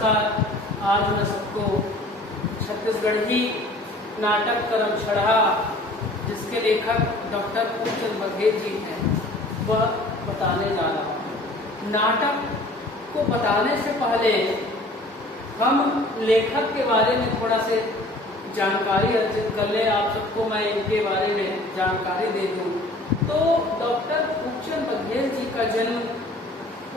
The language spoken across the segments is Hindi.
नमस्कार। आज मैं सबको छत्तीसगढ़ी नाटक करम छड़ा, जिसके लेखक डॉक्टर खूबचंद बघेल जी हैं, वह बताने जा रहा हूँ। नाटक को बताने से पहले हम लेखक के बारे में थोड़ा से जानकारी अर्जित कर ले। आप सबको मैं इनके बारे में जानकारी दे दूँ तो डॉक्टर खूबचंद बघेल जी का जन्म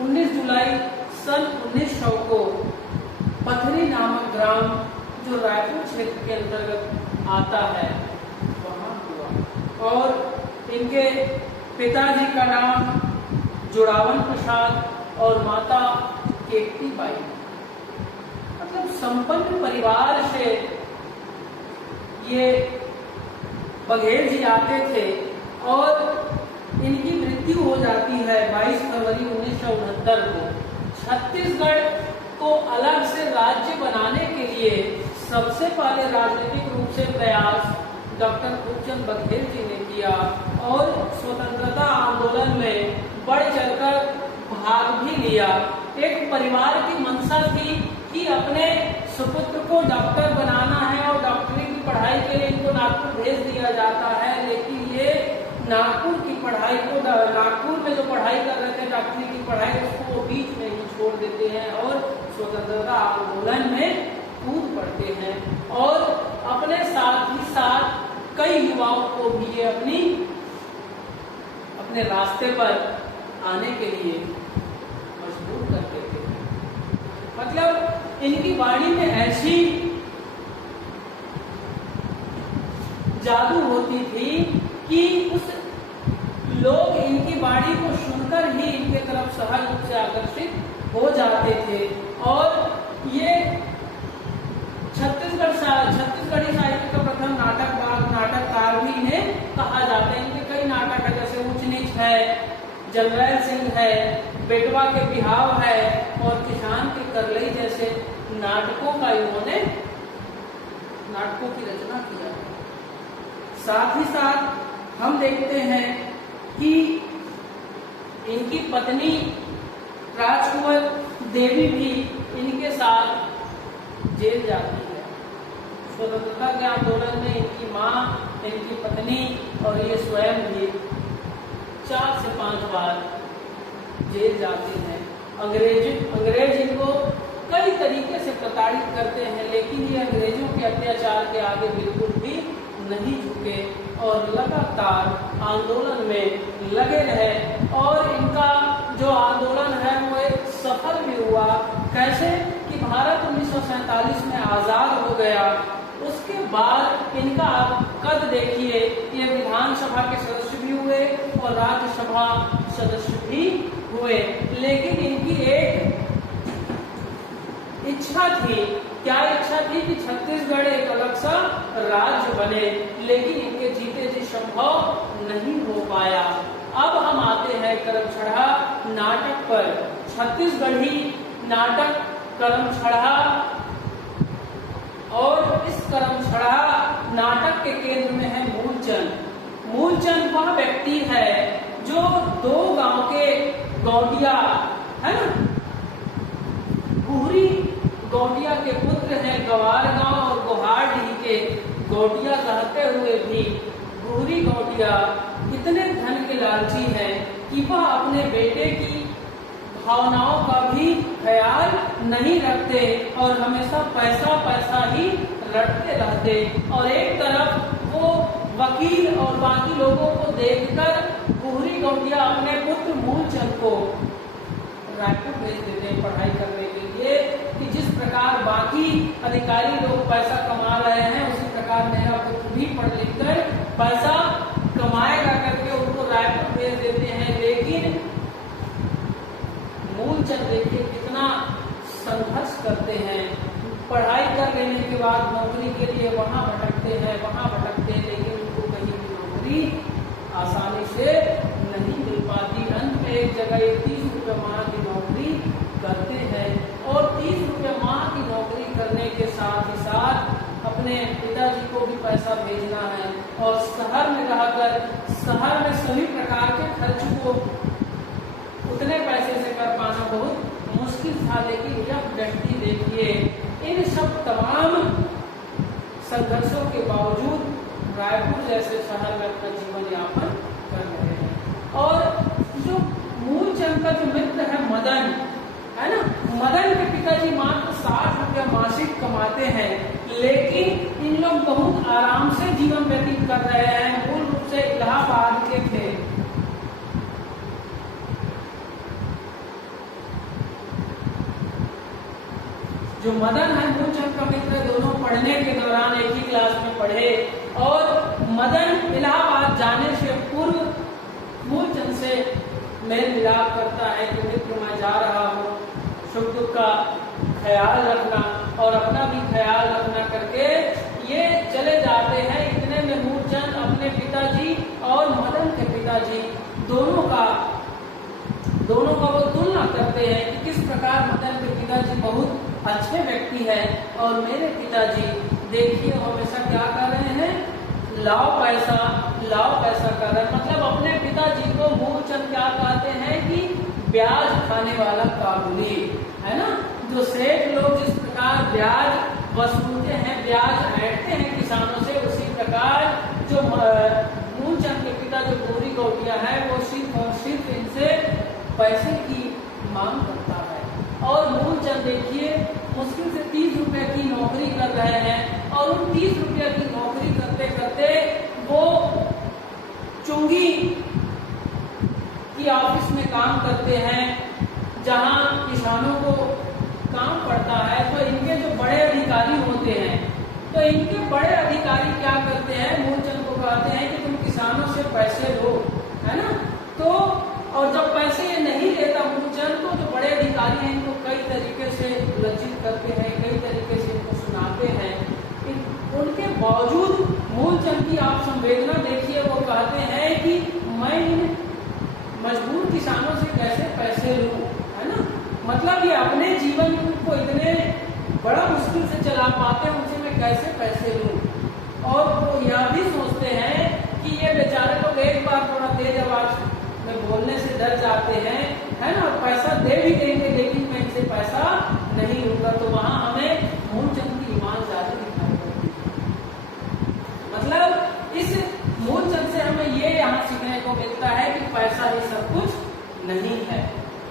19 जुलाई सन 1900 को पथरी नामक ग्राम, जो रायपुर क्षेत्र के अंतर्गत आता है, वहाँ हुआ। और इनके पिताजी का नाम जुड़ावन प्रसाद और माता केकती बाई। मतलब संपन्न परिवार से ये बघेल जी आते थे और इनकी मृत्यु हो जाती है 22 फरवरी 1969 को। छत्तीसगढ़ को अलग से राज्य बनाने के लिए सबसे पहले राजनीतिक रूप से प्रयास डॉक्टर खूबचंद बघेल जी ने किया और स्वतंत्रता आंदोलन में बढ़ चढ़कर भाग भी लिया। एक परिवार की मंशा थी कि अपने सुपुत्र को डॉक्टर बनाना है और डॉक्टरी की पढ़ाई के लिए इनको नागपुर भेज दिया जाता है, लेकिन ये नागपुर की पढ़ाई को, नागपुर में जो पढ़ाई कर रहे थे डॉक्टरी की पढ़ाई, उसको वो बीच में ही छोड़ देते हैं और स्वतंत्रता आंदोलन में कूद पड़ते हैं। और अपने साथ ही साथ कई युवाओं को भी ये अपने रास्ते पर आने के लिए मजबूर करते थे। मतलब इनकी वाणी में ऐसी जादू होती थी कि उस लोग इनकी वाणी को सुनकर ही इनके तरफ सहज रूप से आकर्षित हो जाते थे। और ये छत्तीसगढ़ी साहित्य का प्रथम नाटककार भी इन्हें कहा जाता है। इनके कई नाटक है, जैसे ऊंच नीच है, जरनैल सिंह है, बेटवा के बिहाव है और किसान के करलई जैसे नाटकों का इन्होंने नाटकों की रचना किया। साथ ही साथ हम देखते हैं कि इनकी पत्नी राजकुंवर देवी भी इनके साथ जेल जाती है। स्वतंत्रता के आंदोलन में इनकी माँ, इनकी पत्नी और ये स्वयं भी 4 से 5 बार जेल जाते हैं। अंग्रेज इनको कई तरीके से प्रताड़ित करते हैं, लेकिन ये अंग्रेजों के अत्याचार के आगे बिल्कुल भी नहीं झुके और लगातार आंदोलन में लगे रहे। और इनका जो आंदोलन है वो एक सफल भी हुआ। कैसे कि भारत 1947 में आजाद हो गया। उसके बाद इनका आप कद देखिए, ये विधानसभा के सदस्य भी हुए और राज्यसभा सदस्य भी हुए। लेकिन इनकी एक इच्छा थी, क्या इच्छा थी कि छत्तीसगढ़ एक अलग सा राज्य बने, लेकिन इनके जीते जी संभव नहीं हो पाया। अब हम आते हैं करम छड़ा नाटक पर। छत्तीसगढ़ी नाटक करम छड़ा, और इस करम छड़ा नाटक के केंद्र में है मूलचंद। मूलचंद वह व्यक्ति है जो 2 गांव के गौटिया है ना, गुहरी गौटिया के पुत्र हैं। गवार गांव और गोहारडीह के गौटिया रहते हुए भी गुहरी गौटिया इतने धन के लालची हैं कि वह अपने बेटे की भावनाओं का भी ख्याल नहीं रखते और हमेशा पैसा पैसा ही रटते रहते। और एक तरफ वो वकील और बाकी लोगों को देखकर गुहरी गौटिया अपने पुत्र मूलचंद को रायपुर भेज देते हैं पढ़ाई करने के लिए, कि जिस प्रकार बाकी अधिकारी लोग पैसा कमा रहे हैं, उसी प्रकार मेरा पुत्र भी पढ़ लिख कर पैसा कमाएगा करके उनको रायपुर भेज देते हैं। लेकिन मूलचंद देखिए कितना संघर्ष करते हैं। पढ़ाई कर लेने के बाद नौकरी के लिए वहाँ भटकते हैं, लेकिन उनको कहीं भी नौकरी आसानी से नहीं मिल पाती। अंत में एक जगह 30 रुपये माह की नौकरी करते हैं और 30 रुपये माह की नौकरी करने के साथ ही साथ अपने पिताजी को भी पैसा भेजना है और शहर में रहकर शहर में सभी प्रकार के खर्च को उतने पैसे से कर पाना बहुत मुश्किल मुश्किल था, लेकिन यह व्यक्ति देखिए इन सब तमाम संघर्षों के बावजूद रायपुर जैसे शहर में अपना जीवन यापन कर रहे हैं। और जो मूलचंद का जो मित्र है मदन, है ना, मदन के पिताजी मात्र 60 रुपया मासिक कमाते हैं, लेकिन इन लोग बहुत आराम से जीवन व्यतीत कर रहे हैं। मूल रूप से इलाहाबाद के थे। जो मदन है मूलचंद का मित्र, दोनों पढ़ने के दौरान एक ही क्लास में पढ़े और मदन इलाहाबाद जाने से पूर्व मूलचंद से मेल मिलाप करता है कि मित्र मैं जा रहा हूँ, सुख दुख का ख्याल रखना और अपना भी ख्याल रखना करके ये चले जाते हैं। इतने में मूलचंद अपने पिताजी और मदन के पिताजी दोनों का वो तुलना करते हैं कि किस प्रकार मदन के पिताजी बहुत अच्छे व्यक्ति है और मेरे पिताजी देखिए हमेशा क्या कर रहे हैं, लाओ पैसा कर रहे हैं। मतलब अपने पिताजी को मूलचंद क्या कहते हैं कि ब्याज खाने वाला काबुली, है ना। जो सेठ लोग जिस प्रकार ब्याज वसूलते हैं, ब्याज ऐंठते हैं किसानों से, उसी प्रकार जो मूलचंद के पिता जो गोरी गौटिया है वो सिर्फ और सिर्फ इनसे पैसे की मांग करता है। और मूलचंद देखिए मुश्किल से 30 रुपए की नौकरी कर रहे हैं और उन 30 रुपये की नौकरी करते करते वो चुंगी की ऑफिस में काम करते हैं जहां किसानों को काम पड़ता है। तो इनके जो बड़े अधिकारी होते हैं, तो इनके बड़े अधिकारी क्या करते हैं, मूलचंद को कहते हैं कि तुम किसानों से पैसे लो, है ना। तो और जब पैसे ये नहीं लेता मूलचंद, तो जो बड़े अधिकारी हैं इनको कई तरीके से लज्जित करते हैं, कई तरीके से इनको सुनाते हैं। उनके बावजूद मूलचंद की आप संवेदना देखिए, वो कहते हैं कि मैं इन मजबूर किसानों से कैसे पैसे लूं, है ना। मतलब ये अपने जीवन को इतने बड़ा मुश्किल से चला पाते हैं, उनसे मैं कैसे पैसे लूं। और वो यह भी सोचते हैं कि ये बेचारे लोग एक बार थोड़ा तेज आवाज में बोलने से डर जाते हैं, है ना, पैसा दे भी देंगे लेकिन मैं इनसे पैसा नहीं लूंगा। तो वहां हमें मूलचंद की ईमानदारी दिखाई पड़ती है। मतलब इस मूलचंद से हमें ये यहाँ सीखने को मिलता है कि पैसा ही सब कुछ नहीं है।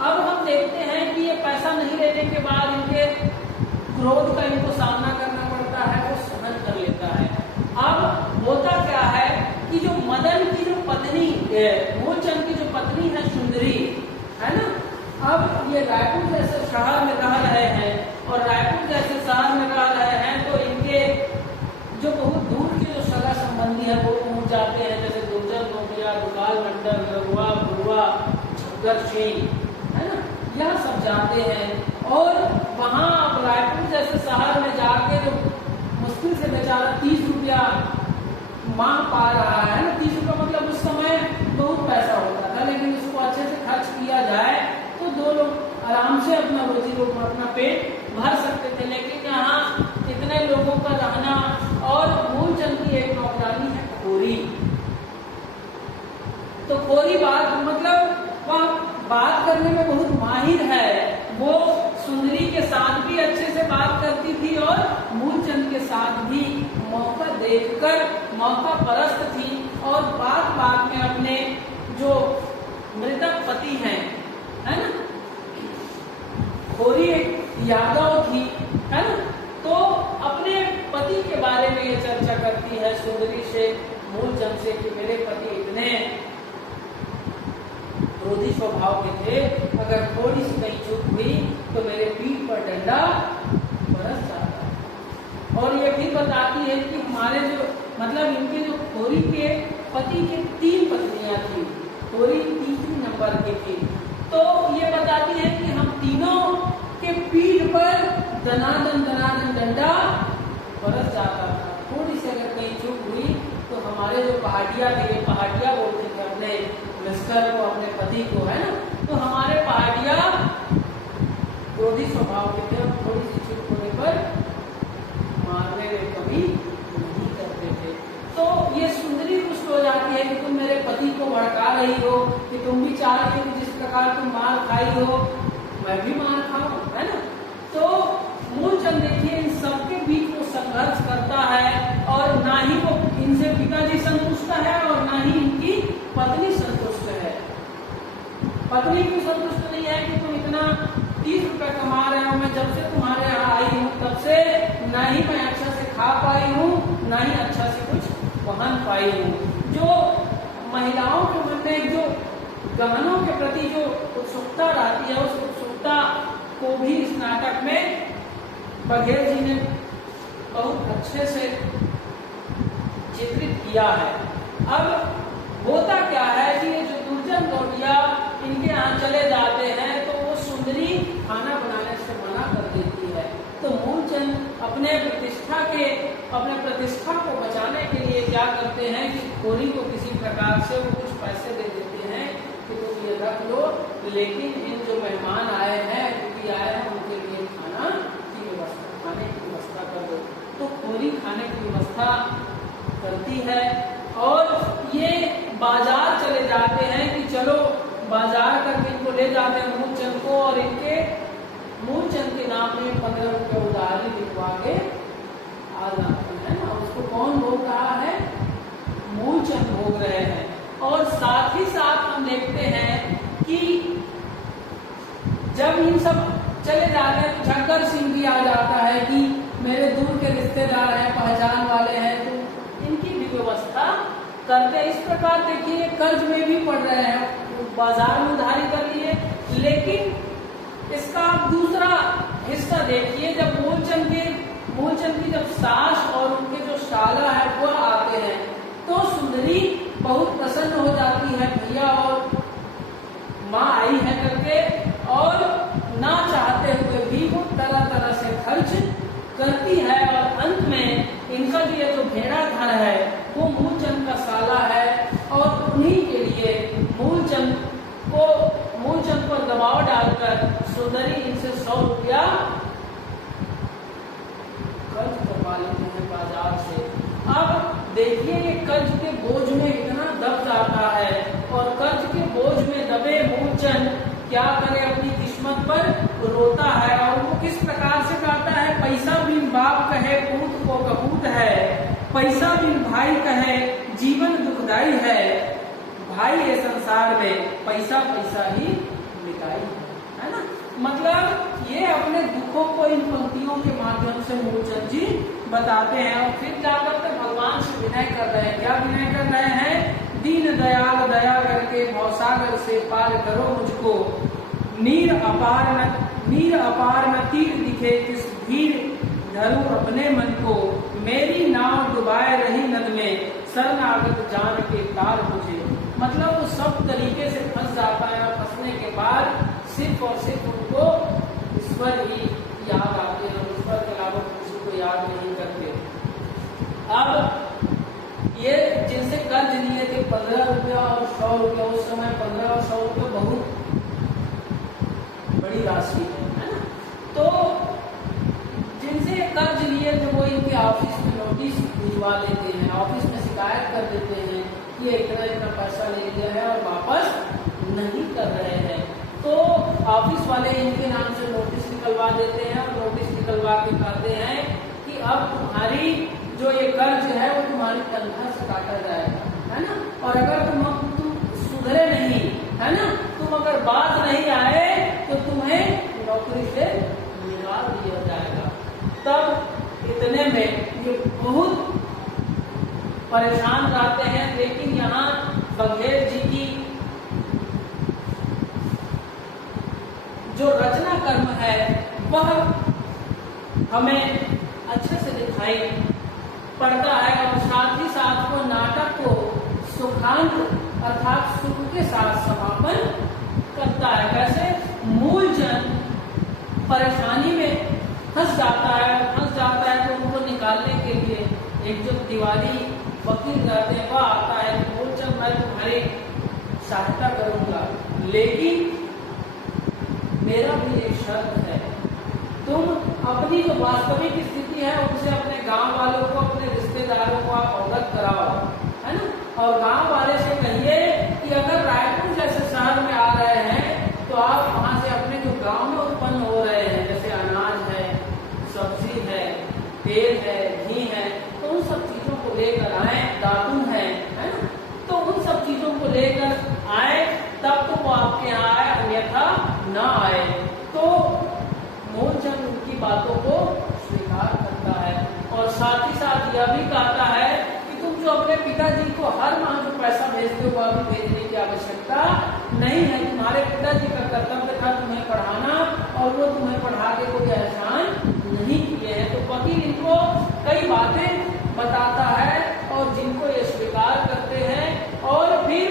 अब हम देखते हैं कि ये पैसा नहीं लेने के बाद इनके क्रोध का इनको सामना करना पड़ता है, वो सहन कर लेता है। अब होता क्या है कि जो मदन की जो पत्नी मूलचंद की जो पत्नी है सुंदरी, है ना, अब ये रायपुर जैसे शहर में रह रहे हैं और रायपुर जैसे शहर में रह रहे हैं तो इनके जो बहुत दूर के जो सगा संबंधी है वो पहुंच जाते हैं, जैसे दुर्जन नोटिया, दुकाल मंडल, गरुआ, बुरुआ, छग्गर सिंह, है ना, यह सब जाते हैं। और वहां आप रायपुर जैसे शहर में जाके जो मुश्किल से बेचारा 30 रुपया मांग पा रहा है ना, 30 रुपया मतलब उस समय बहुत पैसा होता था, लेकिन उसको अच्छे से खर्च किया जाए तो दो लोग आराम से अपना रोजी रोटी अपना पेट भर सकते थे। लेकिन यहाँ इतने लोगों का रहना और मूलचंद की एक नौकरानी है खोरी। तो खोरी बात मतलब वह बात करने में बहुत माहिर है, वो सुंदरी के साथ भी अच्छे से बात करती थी और मूलचंद के साथ भी मौका देखकर मौका परस्त थी। और बात बात में अपने जो मृतक पति हैं, है ना, खोरी एक यादव थी, है ना, तो अपने पति के बारे में ये चर्चा करती है सुंदरी से, मूलचंद से, कि मेरे पति इतने क्रोधी स्वभाव के थे, अगर थोड़ी सी कहीं चूक हुई तो मेरे पीठ पर डंडा बरस जाता। और ये भी बताती है कि हमारे जो मतलब इनके जो खोरी के पति के 3 पत्नियां थी, खोरी तीसरी नंबर की थी। तो ये बताती है कि हम तीनों के पीठ पर दनादन डंडा बरस जाता था। थोड़ी सी अगर कहीं चूक हुई तो हमारे जो पहाड़िया थे, पहाड़िया बोलते थे अपने मिस्टर को, अपने पति को, है ना, तो हमारे पहाड़िया क्रोधी स्वभाव के थे, थोड़ी सी चूक होने पर मारने में कभी नहीं करते थे। तो ये सुंदरी रुष्ट हो जाती है कि तुम मेरे पति को भड़का रही हो, कि तुम भी चाह रही हो कि जिस प्रकार तुम मार खाई हो मैं भी मार खाऊं। पत्नी क्यों संतुष्ट नहीं है कि तुम इतना 30 रुपए कमा रहे हो, मैं जब से तुम्हारे यहाँ आई हूँ तब से ना ही मैं अच्छा से खा पाई हूँ, ना ही अच्छा से कुछ पहन पाई हूँ। जो महिलाओं के मन में जो गहनों के प्रति जो उत्सुकता रहती है, उस उत्सुकता को भी इस नाटक में बघेल जी ने बहुत अच्छे से चित्रित किया है। अब होता क्या है कि ये जो दुर्जन लौटिया इनके यहाँ चले जाते हैं तो वो सुंदरी खाना बनाने से मना कर देती है। तो मूलचंद अपने प्रतिष्ठा को बचाने के लिए क्या करते हैं कि खोरी को किसी प्रकार से वो कुछ पैसे दे देते हैं कि तुम ये रख लो, लेकिन इन जो मेहमान आए हैं, अतिथि आए हैं, उनके लिए खाने की व्यवस्था कर दो। तो खोरी खाने की व्यवस्था करती है और ये बाजार चले जाते हैं कि चलो बाजार करके इनको ले जाते हैं मूलचंद को, और इनके मूलचंद के नाम में 15 रुपये उधारी लिखवा के आ जाते हैं ना। उसको कौन भोग रहा है? मूलचंद भोग रहे हैं। और साथ ही साथ हम देखते हैं कि जब इन सब चले जाते हैं तो झक्कर सिंह भी आ जाता है कि मेरे दूर के रिश्तेदार हैं, पहचान वाले हैं, तो इनकी भी व्यवस्था करते हैं। इस प्रकार देखिए कर्ज में भी पड़ रहे हैं, बाजार में उधारी कर लिए, लेकिन इसका आप दूसरा हिस्सा देखिए। जब मूलचंद की जब सास और उनके जो शाला है वह आते हैं तो सुंदरी बहुत प्रसन्न हो जाती है, भैया और माँ आई है करके, और ना चाहते हुए भी वो तरह तरह से खर्च करती है। और अंत में इनका जो भेड़ा धन है वो मूलचंद का साला है, और उन्हीं के लिए मूलचंद पर दबाव डालकर सुंदरी इनसे 100 रुपया कर्ज करवा लेते हैं बाजार से। अब देखिए ये कर्ज के बोझ में इतना दब जाता है, और कर्ज के बोझ में दबे मूलचंद क्या करे, अपनी किस्मत पर रोता है। और वो किस प्रकार से गाता है? पैसा बिन बाप कहे पूत को कपूत है, पैसा बिन भाई कहे जीवन दुखदाई है, भाई ये संसार में पैसा पैसा ही मिटाई है ना। मतलब ये अपने दुखों को इन पंक्तियों के माध्यम से मूलचंद जी बताते हैं। और फिर जाकर के भगवान से विनय कर रहे हैं। क्या विनय कर रहे हैं? दीन दयाल दया करके भवसागर से पार करो मुझको, नीर अपार न तीर दिखे किस भीड़ धरूं अपने मन को, मेरी नाव डुबाए रही नद में शरणागत जान के तार मुझे। मतलब वो सब तरीके से फंस जाता है, और फंसने के बाद सिर्फ और सिर्फ उनको ईश्वर ही याद आते हैं, ईश्वर के अलावा किसी को याद नहीं करते। अब ये जिनसे कर्ज लिए थे 15 रुपया और 100 रुपया, उस समय 15 और 100 रुपया बहुत बड़ी राशि है ना। तो जिनसे कर्ज लिए थे वो इनके ऑफिस में नोटिस भिजवा देते हैं, ऑफिस में शिकायत कर देते हैं कि इतना पैसा ले लिया है और वापस नहीं कर रहे हैं। तो ऑफिस वाले इनके नाम से नोटिस निकलवा देते हैं, और नोटिस निकलवा के कहते हैं कि अब तुम्हारी जो ये कर्ज है वो तुम्हारी तनख्वाह से काटा जाएगा, है ना। और अगर तुम सुधरे नहीं, है ना, तुम अगर बात नहीं आए तो तुम्हें नौकरी से निकाल दिया जाएगा। तब इतने में ये बहुत परेशान रहते हैं। लेकिन यहाँ बघेल जी की जो रचना कर्म है वह हमें अच्छे से दिखाई पड़ता है, और साथ ही साथ वो नाटक को सुखांत अर्थात सुख के साथ समापन करता है। कैसे? मूलचंद परेशानी में फंस जाता है तो उनको निकालने के लिए एक जो दिवाली वकील रहते हैं वह आता है कि मूलचंद मैं तुम्हारी सहायता करूंगा, लेकिन मेरा भी एक शर्त है, तुम अपनी जो वास्तविक स्थिति है उनसे अपने गांव वालों को, अपने रिश्तेदारों को आप अवगत कराओ, है ना। और गांव वाले से कहिए कि अगर रायपुर जैसे शहर में आ रहे हैं तो आप वहां से अपने जो गांव में उत्पन्न हो रहे हैं, जैसे अनाज है, सब्जी है, तेल है, घी है, तो उन सब चीजों को लेकर आए, दातुन है ना, तो उन सब चीजों को लेकर आए, तब तो वो आपके यहाँ आए। उनकी बातों को स्वीकार करता है। और साथ ही साथ यह भी कहता है कि तुम जो अपने पिताजी को हर माह जो पैसा भेजते हो वह भी भेजने की आवश्यकता नहीं है। तुम्हारे पिताजी का कर्तव्य था तुम्हें पढ़ाना और वो तुम्हें पढ़ा के कोई एहसान नहीं किए हैं। तो वकील इनको कई बातें बताता है और जिनको ये स्वीकार करते हैं और फिर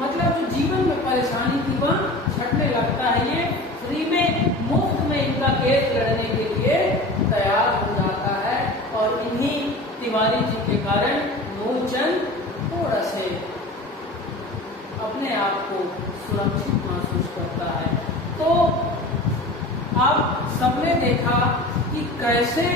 मतलब जो जीवन में परेशानी थी वह छटने लगता है। ये फ्री में मुफ्त में इनका केस लड़ने के लिए तैयार हो जाता है और इन्हीं तिवारी जी के कारण मूलचंद थोड़ा से अपने आप को सुरक्षित महसूस करता है। तो आप सबने देखा कि कैसे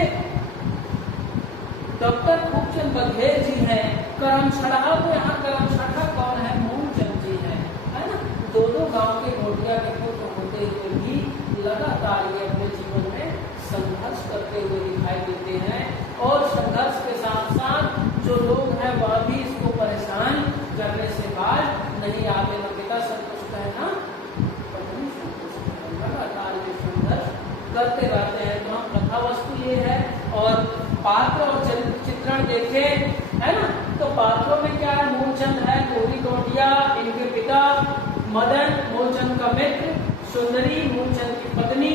डॉक्टर खूबचंद बघेल जी हैं करमसढ़ा। तो यहाँ करमसढ़ा कौन है? मूलचंद जी है ना। दोनों गांव के घोटिया के पुत्र होते हुए भी लगातार ये अपने जीवन में संघर्ष करते हुए दिखाई देते हैं और संघर्ष के साथ साथ जो लोग हैं वह भी इसको परेशान करने से बाज नहीं आते। न पिता संतुष्ट है ना पत्नी संतुष्ट है, लगातार ये संघर्ष करते रहते हैं। तो हम कथा वस्तु ये है और पात्र और चरित्र चित्रण देखें है ना। तो पात्रों में क्या है? मूलचंद है गौरी गौटिया, इनके पिता मदन मूलचंद का मित्र, सुंदरी मूलचंद की पत्नी,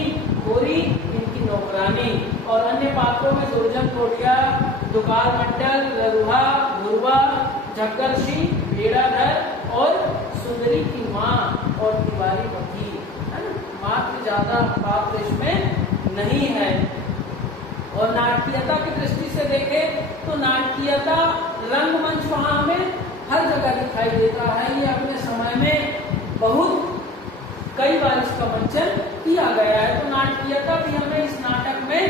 गौरी इनकी नौकरानी। और अन्य पात्रों में दुर्जन गौटिया, दुकाल मंडल, लरुहा, भुरवा, झक्कर सिंह, भेड़ाधर और सुंदरी की माँ और तिवारी वकील है ना। मात्र ज्यादा पात्र इसमें नहीं है। और नाटकीयता की दृष्टि से देखें तो नाटकीयता रंगमंच वहां हमें हर जगह दिखाई देता है। ये अपने समय में बहुत कई बार इसका मंचन किया गया है। तो नाटकीयता भी हमें इस नाटक में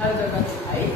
हर जगह दिखाई